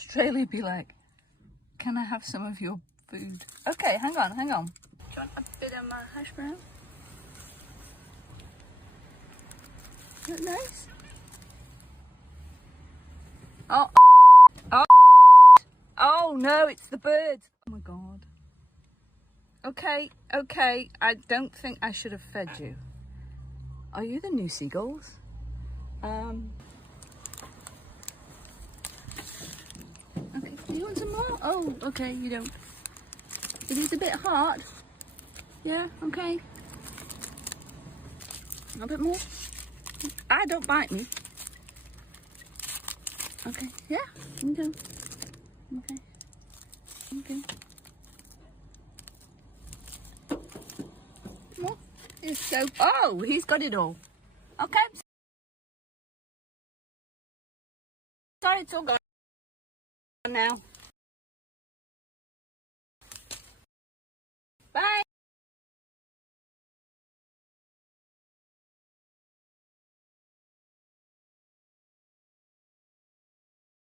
Australia be like, can I have some of your food? Okay, hang on. Do you want a bit of my hash brown? Isn't that nice? Oh, oh no, it's the birds. Oh my God. Okay, I don't think I should have fed you. Are you the new seagulls? Okay, do you want some more? Oh, okay, you don't. It is a bit hard. Yeah, okay. A bit more. I don't bite me. Okay, yeah, okay. Okay. More. It's so. Oh, he's got it all. Okay. Sorry, it's all gone now.